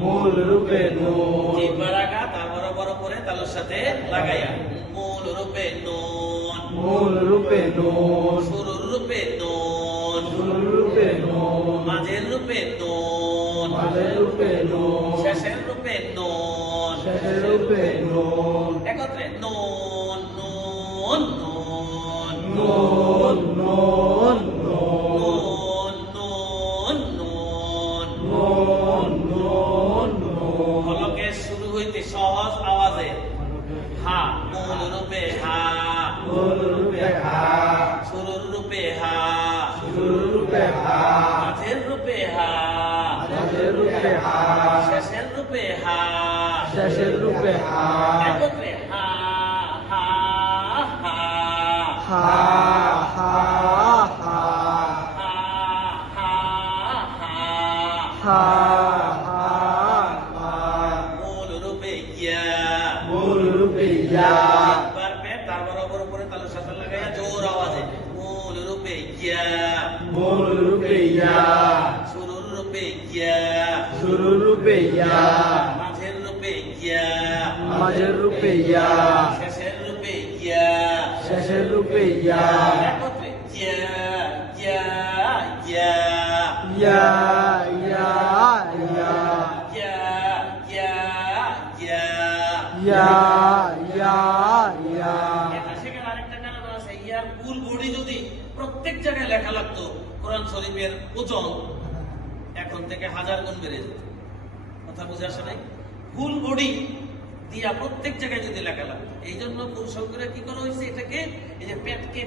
মূল রূপে নুন। জিহ্বা রাখা, তারপর বড় করে তালুর সাথে লাগাইয়া মূল রূপে নুন। মূল রূপে নুন। শুরুর রূপে নুন। শুরুর রূপে নুন। মাঝের রূপে নুন। মাঝের রূপে নুন। শেষের রূপে নুন। শেষের রূপে নুন। একত্রে নুন নুন নুন নুন নুন নুন। নুন নুন নুন। নুন নুন নুন। হলকের শুরু হইতে সহজ আওয়াজে হা, মূল রূপে হা। মূল রূপে হা। শুরুর রূপে হা। শুরুর রূপে হা। মাঝের রূপে হা। মাঝের রূপে হা। শেষের রূপে হা। শেষের রূপে হা। একত্রে হা হা হা হা হা হা। হা হা হা। হা হা হা। মূল রূপে ইয়া। মূল রূপে ইয়া। একবার পেট, তারপর উপরে তালুর সাথে লাগাইয়া জোর আওয়াজে মূল রূপে ইয়া। মূল রূপে ইয়া। শুরুর রূপে ইয়া। শুরুর রূপে ইয়া। মাঝের রূপে ইয়া। মাঝের রূপে ইয়া। শেষের রূপে ইয়া। শেষের রূপে ইয়া। একত্রে ইয়া ইয়া ইয়া ইয়া ইয়া ইয়া। ইয়া ইয়া ইয়া। ইয়া ইয়া ইয়া। এটা সেখানে আরেকটা কারণ আছে, ইয়ার ফুল বডি যদি প্রত্যেক জায়গায় লেখা লাগতো, কোরআন শরীফের ওজন এখন থেকে 1000 গুণ বেড়ে যেত। কথা বুঝে আসে নাই? ফুল বডি দিয়া প্রত্যেক জায়গায় যদি লেখা লাগতো, এই জন্য পুরুষ কি করা হয়েছে, এটাকে এই যে পেট কেটে